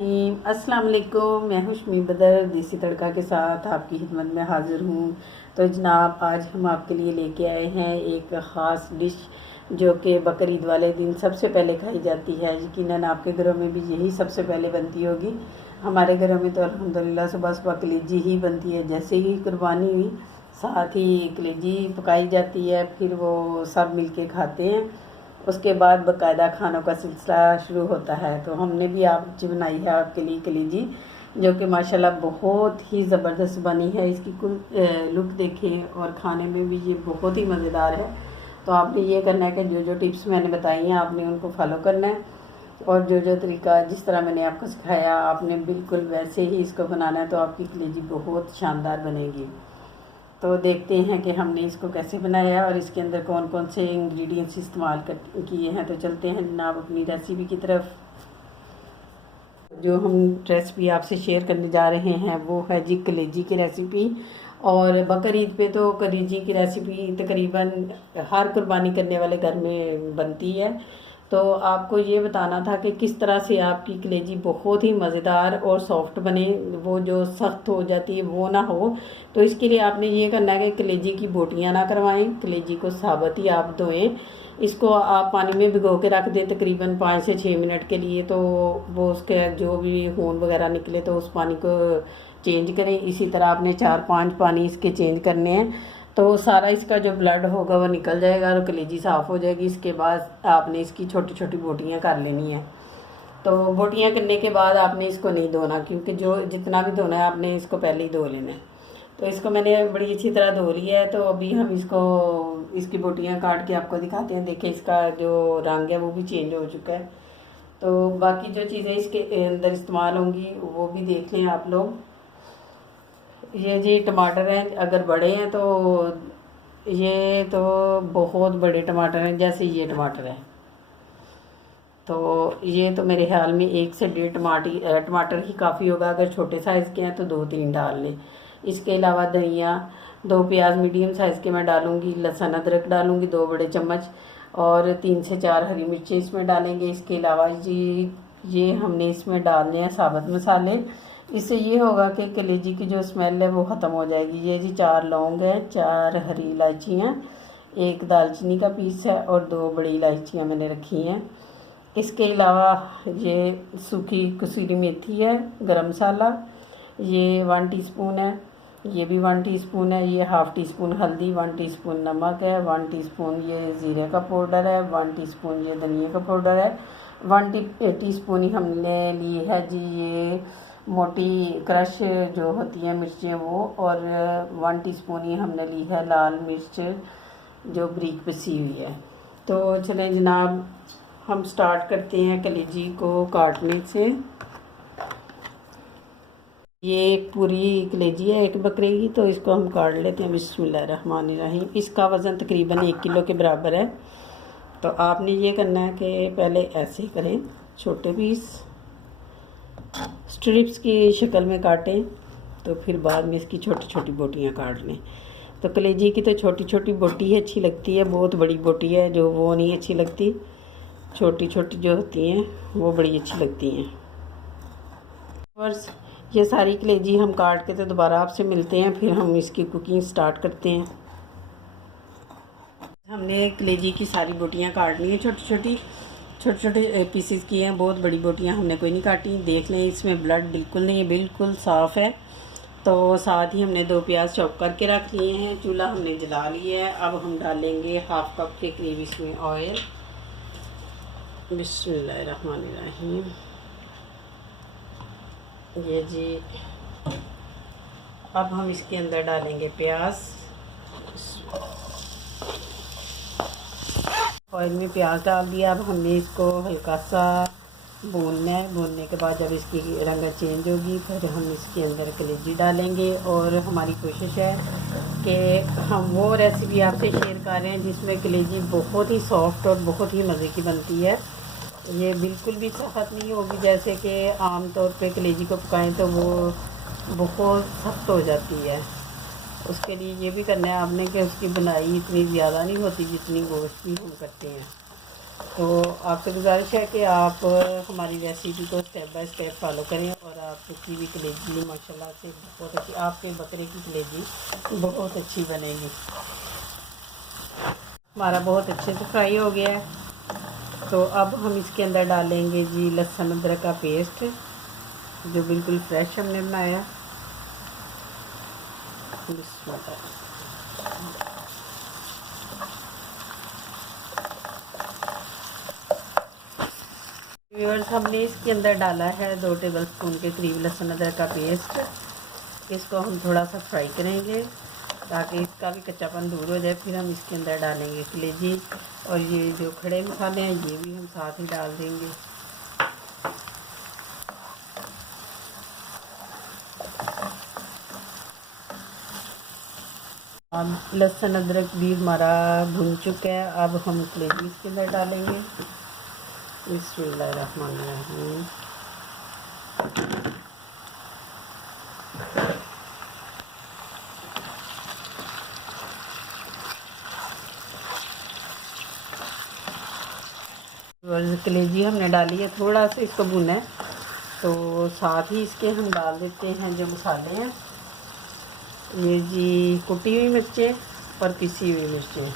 अस्सलाम वालेकुम। मैं हुशमी बदर देसी तड़का के साथ आपकी खिदमत में हाज़िर हूँ। तो जनाब, आज हम आपके लिए लेके आए हैं एक ख़ास डिश जो कि बकर ईद वाले दिन सबसे पहले खाई जाती है। यकीनन आपके घरों में भी यही सबसे पहले बनती होगी। हमारे घरों में तो अल्हम्दुलिल्लाह सुबह सुबह कलेजी ही बनती है। जैसे ही कुर्बानी हुई साथ ही कलेजी पकाई जाती है, फिर वो सब मिल के खाते हैं। उसके बाद बाकायदा खानों का सिलसिला शुरू होता है। तो हमने भी आज बनाई है आपके लिए कलीजी, जो कि माशाल्लाह बहुत ही ज़बरदस्त बनी है। इसकी कुल लुक देखें और खाने में भी ये बहुत ही मज़ेदार है। तो आपने ये करना है कि जो जो टिप्स मैंने बताई हैं आपने उनको फॉलो करना है, और जो जो तरीका जिस तरह मैंने आपको सिखाया आपने बिल्कुल वैसे ही इसको बनाना है। तो आपकी कलीजी बहुत शानदार बनेगी। तो देखते हैं कि हमने इसको कैसे बनाया और इसके अंदर कौन कौन से इंग्रेडिएंट्स इस्तेमाल कर किए हैं। तो चलते हैं जनाब अपनी रेसिपी की तरफ। जो हम रेसिपी आपसे शेयर करने जा रहे हैं वो है जी कलेजी की रेसिपी। और बकर ईद पे तो कलेजी की रेसिपी तकरीबन हर कुर्बानी करने वाले घर में बनती है। तो आपको ये बताना था कि किस तरह से आपकी कलेजी बहुत ही मज़ेदार और सॉफ्ट बने, वो जो सख्त हो जाती है वो ना हो। तो इसके लिए आपने ये करना है कि कलेजी की बोटियां ना करवाएं, कलेजी को साबुत ही आप धोएं। इसको आप पानी में भिगो के रख दें तकरीबन 5 से 6 मिनट के लिए। तो वो उसके जो भी खून वगैरह निकले तो उस पानी को चेंज करें। इसी तरह आपने 4-5 पानी इसके चेंज करने हैं, तो सारा इसका जो ब्लड होगा वो निकल जाएगा और कलेजी साफ़ हो जाएगी। इसके बाद आपने इसकी छोटी छोटी बोटियां कर लेनी है। तो बोटियां करने के बाद आपने इसको नहीं धोना, क्योंकि जो जितना भी धोना है आपने इसको पहले ही धो लेना है। तो इसको मैंने बड़ी अच्छी तरह धो लिया है। तो अभी हम इसको इसकी बोटियां काट के आपको दिखाते हैं। देखिए इसका जो रंग है वो भी चेंज हो चुका है। तो बाकी जो चीज़ें इसके अंदर इस्तेमाल होंगी वो भी देख लें आप लोग। ये जी टमाटर हैं, अगर बड़े हैं तो ये तो बहुत बड़े टमाटर हैं, जैसे ये टमाटर है। तो ये तो मेरे ख्याल में 1 से 1.5 टमाटर ही काफ़ी होगा। अगर छोटे साइज़ के हैं तो 2-3 डाल लें। इसके अलावा धनिया, 2 प्याज मीडियम साइज़ के मैं डालूँगी। लहसुन अदरक डालूँगी 2 बड़े चम्मच, और 3 से 4 हरी मिर्चें इसमें डालेंगे। इसके अलावा जी ये हमने इसमें डालने हैं साबुत मसाले। इससे ये होगा कि कलेजी की जो स्मेल है वो ख़त्म हो जाएगी। ये जी 4 लौंग है, 4 हरी इलायची हैं, 1 दालचीनी का पीस है और 2 बड़ी इलायचियाँ मैंने रखी हैं। इसके अलावा ये सूखी कसूरी मेथी है, गरम मसाला ये 1 टीस्पून है, ये भी 1 टीस्पून है। ये ½ टीस्पून हल्दी, 1 टीस्पून नमक है, 1 टीस्पून ये ज़ीरे का पाउडर है, 1 टीस्पून ये धनिया का पाउडर है, 1 टीस्पून ही हमने ली है जी ये मोटी क्रश जो होती है मिर्चें वो, और 1 टीस्पून ही हमने ली है लाल मिर्च जो बारीक पिसी हुई है। तो चलें जनाब हम स्टार्ट करते हैं कलेजी को काटने से। ये एक पूरी कलेजी है 1 बकरे की, तो इसको हम काट लेते हैं। बिस्मिल्लाहिर्रहमानिर्रहीम। इसका वज़न तकरीबन 1 किलो के बराबर है। तो आपने ये करना है कि पहले ऐसे करें, छोटे पीस स्ट्रिप्स की शक्ल में काटें, तो फिर बाद में इसकी छोटी छोटी बोटियां काट लें। तो कलेजी की तो छोटी छोटी बोटी ही अच्छी लगती है, बहुत बड़ी बोटी है जो वो नहीं अच्छी लगती। छोटी छोटी जो होती हैं वो बड़ी अच्छी लगती हैं। बस ये सारी कलेजी हम काट के तो दोबारा आपसे मिलते हैं, फिर हम इसकी कुकिंग स्टार्ट करते हैं। हमने कलेजी की सारी बोटियां काट ली हैं, छोटे छोटे पीसेस किए हैं। बहुत बड़ी बोटियां हमने कोई नहीं काटी। देख लें इसमें ब्लड बिल्कुल नहीं है, बिल्कुल साफ़ है। तो साथ ही हमने 2 प्याज चॉप करके रख लिए हैं। चूल्हा हमने जला लिया है। अब हम डालेंगे ½ कप के करीब इसमें ऑयल। बिस्मिल्लाहिर्रहमानिर्रहीम। ये जी अब हम इसके अंदर डालेंगे प्याज। ऑयल में प्याज डाल दिया। अब हमने इसको हल्का सा भूनना है। भूनने के बाद जब इसकी रंगत चेंज होगी फिर हम इसके अंदर कलेजी डालेंगे। और हमारी कोशिश है कि हम वो रेसिपी आपसे शेयर कर रहे हैं जिसमें कलेजी बहुत ही सॉफ्ट और बहुत ही मज़े की बनती है। ये बिल्कुल भी सख्त नहीं होगी, जैसे कि आम तौर पे कलेजी को पकाएं तो वो बहुत सख्त हो जाती है। उसके लिए ये भी करना है आपने कि उसकी बनाई इतनी ज़्यादा नहीं होती जितनी गोश्त की हम करते हैं। तो आपसे गुजारिश है कि आप हमारी रेसिपी को स्टेप बाय स्टेप फॉलो करें और आपकी भी कलेजी माशाल्लाह से बहुत अच्छी, आपके बकरे की कलेजी बहुत अच्छी बनेगी। हमारा बहुत अच्छे से फ्राई हो गया है। तो अब हम इसके अंदर डालेंगे जी लहसुन अदरक का पेस्ट, जो बिल्कुल फ्रेश हमने बनाया। व्यूअर्स, हमने इसके अंदर डाला है 2 टेबलस्पून के करीब लहसुन अदरक का पेस्ट। इसको हम थोड़ा सा फ्राई करेंगे ताकि इसका भी कच्चापन दूर हो जाए। फिर हम इसके अंदर डालेंगे कलेजी और ये जो खड़े मसाले हैं ये भी हम साथ ही डाल देंगे। अब लहसुन अदरक भी हमारा भुन चुका है। अब हम कलेजी इसके अंदर डालेंगे। बिस्मिल्लाहिर्रहमानिर्रहीम। कलेजी हमने डाली है, थोड़ा सा इसको भुना है। तो साथ ही इसके हम डाल देते हैं जो मसाले हैं, ये जी कुटी हुई मिर्चें और पिसी हुई मिर्चें।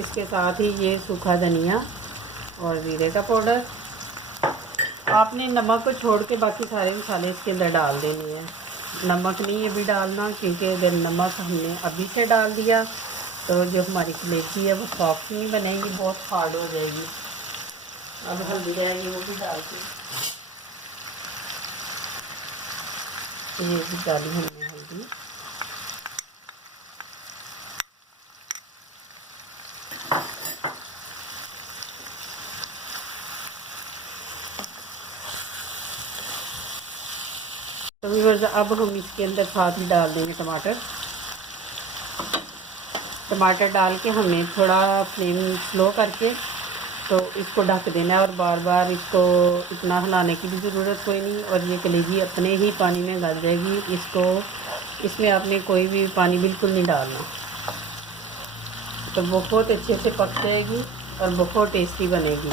इसके साथ ही ये सूखा धनिया और जीरे का पाउडर। आपने नमक को छोड़ के बाकी सारे मसाले इसके अंदर डाल देने हैं। नमक नहीं अभी डालना, क्योंकि अगर नमक हमने अभी से डाल दिया तो जो हमारी कलेजी है वो सॉफ्ट नहीं बनेगी, बहुत हार्ड हो जाएगी। अब हल्दी रहेगी वो भी डाल के, ये भी डाली हमने हल्दी। तो व्यूअर्स, अब हम इसके अंदर साथ ही डाल देंगे टमाटर। टमाटर डाल के हमने थोड़ा फ्लेम स्लो करके तो इसको ढक देना है और बार बार इसको इतना हिलाने की भी ज़रूरत कोई नहीं, और ये कलेजी अपने ही पानी में गल जाएगी। इसको इसमें आपने कोई भी पानी बिल्कुल नहीं डालना, तो बहुत अच्छे से पक जाएगी और बहुत टेस्टी बनेगी।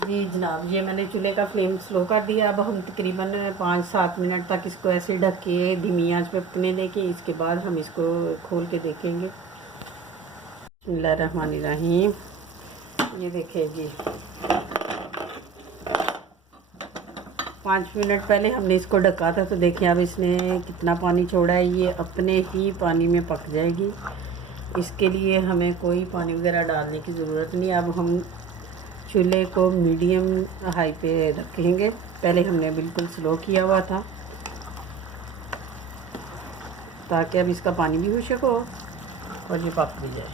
जी जनाब, ये मैंने चूल्हे का फ्लेम स्लो कर दिया। अब हम तकरीबन 5-7 मिनट तक इसको ऐसे ढक के धीमी आंच पे पकने देंगे। इसके बाद हम इसको खोल के देखेंगे। बिस्मिल्लाहिर्रहमानिर्रहीम। ये देखिए जी, 5 मिनट पहले हमने इसको ढका था, तो देखिए अब इसने कितना पानी छोड़ा है। ये अपने ही पानी में पक जाएगी, इसके लिए हमें कोई पानी वगैरह डालने की ज़रूरत नहीं। अब हम चूल्हे को मीडियम हाई पे रखेंगे। पहले हमने बिल्कुल स्लो किया हुआ था ताकि अब इसका पानी भी खुश्क हो और ये पक भी जाए।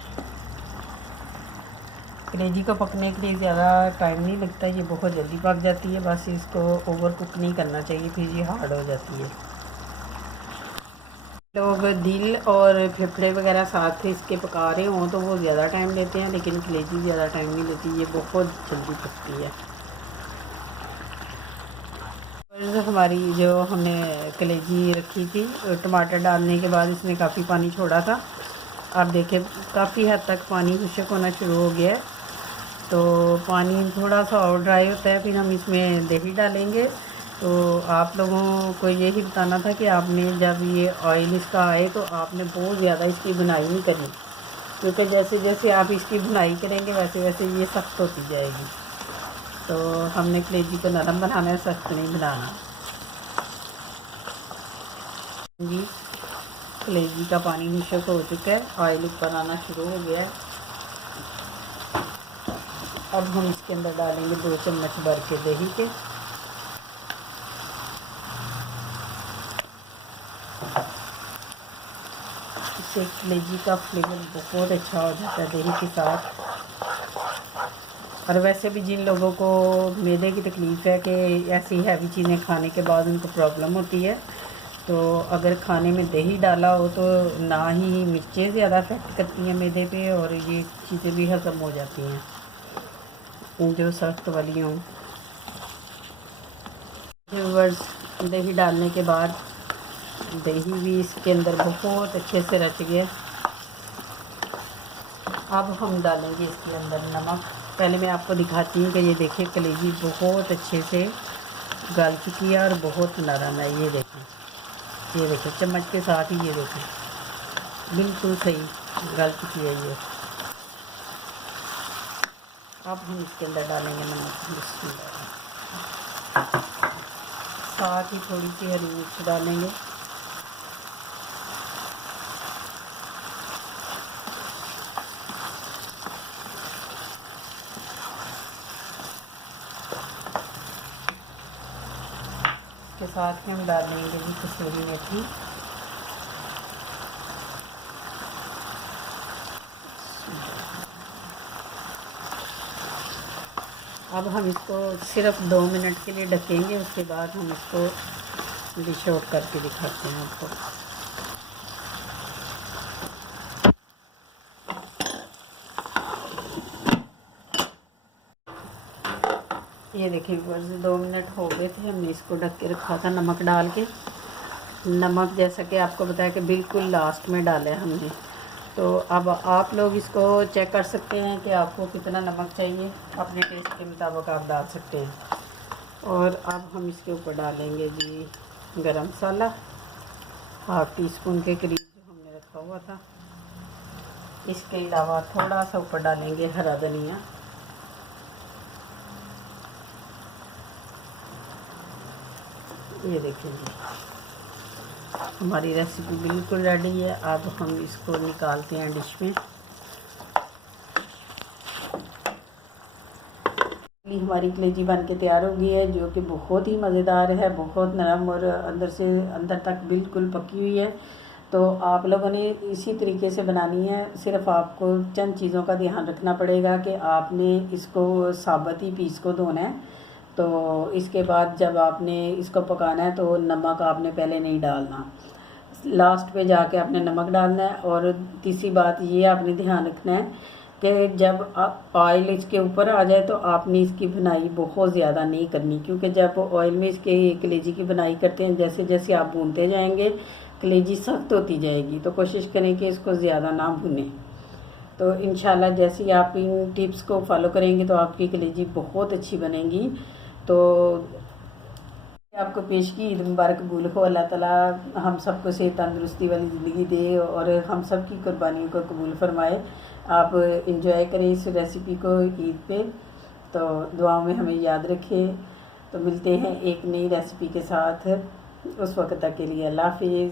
कलेजी को पकने के लिए ज़्यादा टाइम नहीं लगता, ये बहुत जल्दी पक जाती है। बस इसको ओवर कुक नहीं करना चाहिए, फिर ये हार्ड हो जाती है। लोग दिल और फेफड़े वगैरह साथ इसके पका रहे हों तो वो ज़्यादा टाइम लेते हैं, लेकिन कलेजी ज़्यादा टाइम नहीं लेती, ये बहुत जल्दी पकती है। और हमारी जो हमने कलेजी रखी थी, टमाटर डालने के बाद इसने काफ़ी पानी छोड़ा था। आप देखें काफ़ी हद तक पानी खुश्क होना शुरू हो गया है। तो पानी थोड़ा सा और ड्राई होता है, फिर हम इसमें दही डालेंगे। तो आप लोगों को यही बताना था कि आपने जब ये ऑयल इसका आए तो आपने बहुत ज़्यादा इसकी बुनाई नहीं करनी, क्योंकि जैसे जैसे आप इसकी बुनाई करेंगे वैसे वैसे ये सख्त होती जाएगी। तो हमने कलेजी को नरम बनाना है, सख्त नहीं बनाना जी। कलेजी का पानी खुश्क हो चुका है, ऑयल ऊपर आना शुरू हो गया है। अब हम इसके अंदर डालेंगे 2 चम्मच भर के दही के। इससे कलेजी का फ्लेवर बहुत अच्छा हो जाता है दही के साथ। और वैसे भी जिन लोगों को मैदे की तकलीफ़ है कि ऐसी हैवी चीज़ें खाने के बाद उनको प्रॉब्लम होती है, तो अगर खाने में दही डाला हो तो ना ही मिर्चें ज़्यादा अफेक्ट करती हैं मैदे पे, और ये चीज़ें भी हज़म हो जाती हैं जो सख्त वाली हों। व्यूअर्स, दही डालने के बाद दही भी इसके अंदर बहुत अच्छे से रच गया। अब हम डालेंगे इसके अंदर नमक। पहले मैं आपको दिखाती हूँ कि ये देखिए कलेजी बहुत अच्छे से गल चुकी है और बहुत नरम है। ये देखें चम्मच के साथ ही ये देखें बिल्कुल सही गल चुकी है ये। अब हम इसके अंदर डालेंगे नमक, साथ ही थोड़ी सी हरी मिर्च डालेंगे। इसके साथ ही हम डालेंगे जी कसूरी मेथी। अब हम इसको सिर्फ 2 मिनट के लिए ढकेंगे, उसके बाद हम इसको डिश आउट करके दिखाते हैं आपको। ये देखिए बस 2 मिनट हो गए थे, हमने इसको ढक के रखा था नमक डाल के। नमक जैसा कि आपको बताया कि बिल्कुल लास्ट में डाला है हमने। तो अब आप लोग इसको चेक कर सकते हैं कि आपको कितना नमक चाहिए, अपने टेस्ट के मुताबिक आप डाल सकते हैं। और अब हम इसके ऊपर डालेंगे जी गरम मसाला, 1/2 टीस्पून के करीब जो हमने रखा हुआ था। इसके अलावा थोड़ा सा ऊपर डालेंगे हरा धनिया। ये देखिए जी हमारी रेसिपी बिल्कुल रेडी है। अब हम इसको निकालते हैं डिश में। हमारी कलेजी बन के तैयार हो गई है, जो कि बहुत ही मज़ेदार है, बहुत नरम और अंदर से अंदर तक बिल्कुल पकी हुई है। तो आप लोगों ने इसी तरीके से बनानी है। सिर्फ आपको चंद चीज़ों का ध्यान रखना पड़ेगा कि आपने इसको साबुत ही पीस को धोना है। तो इसके बाद जब आपने इसको पकाना है तो नमक आपने पहले नहीं डालना, लास्ट पे जाके आपने नमक डालना है। और तीसरी बात ये आपने ध्यान रखना है कि जब आप ऑयल इसके ऊपर आ जाए तो आपने इसकी बुनाई बहुत ज़्यादा नहीं करनी, क्योंकि जब ऑयल में इसके कलेजी की बुनाई करते हैं जैसे जैसे आप भूनते जाएंगे कलेजी सख्त होती जाएगी। तो कोशिश करें कि इसको ज़्यादा ना भुनें। तो इंशाल्लाह जैसे ही आप इन टिप्स को फॉलो करेंगे तो आपकी कलेजी बहुत अच्छी बनेगी। तो आपको पेश की ईद मुबारक कबूल हो। अल्लाह ताला हम सबको से तंदुरुस्ती वाली ज़िंदगी दे और हम सब की कुर्बानियों को कबूल फरमाए। आप इंजॉय करें इस रेसिपी को ईद पे। तो दुआओं में हमें याद रखें। तो मिलते हैं एक नई रेसिपी के साथ, उस वक्त तक के लिए अल्लाह हाफिज़।